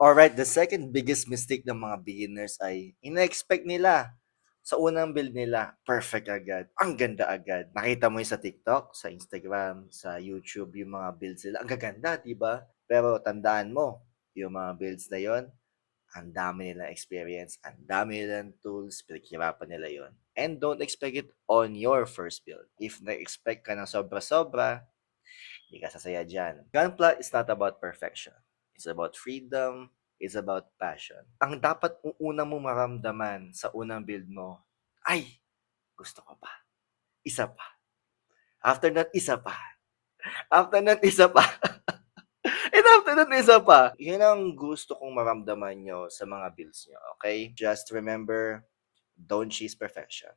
Alright, the second biggest mistake ng mga beginners ay ina-expect nila sa unang build nila, perfect agad, ang ganda agad. Nakita mo yun sa TikTok, sa Instagram, sa YouTube, yung mga builds nila, ang gaganda, di ba? Pero tandaan mo, yung mga builds na yon, ang dami nilang experience, ang dami nilang tools, pinaghirapan nila yon. And don't expect it on your first build. If na-expect ka ng sobra-sobra, hindi ka sasaya dyan. Gunpla is not about perfection. It's about freedom. It's about passion. Ang dapat una mong maramdaman sa unang build mo, ay, gusto ko pa. Isa pa. After that, isa pa. After that, isa pa. And after that, isa pa. Yun ang gusto kong maramdaman nyo sa mga builds nyo, okay? Just remember, don't chase perfection.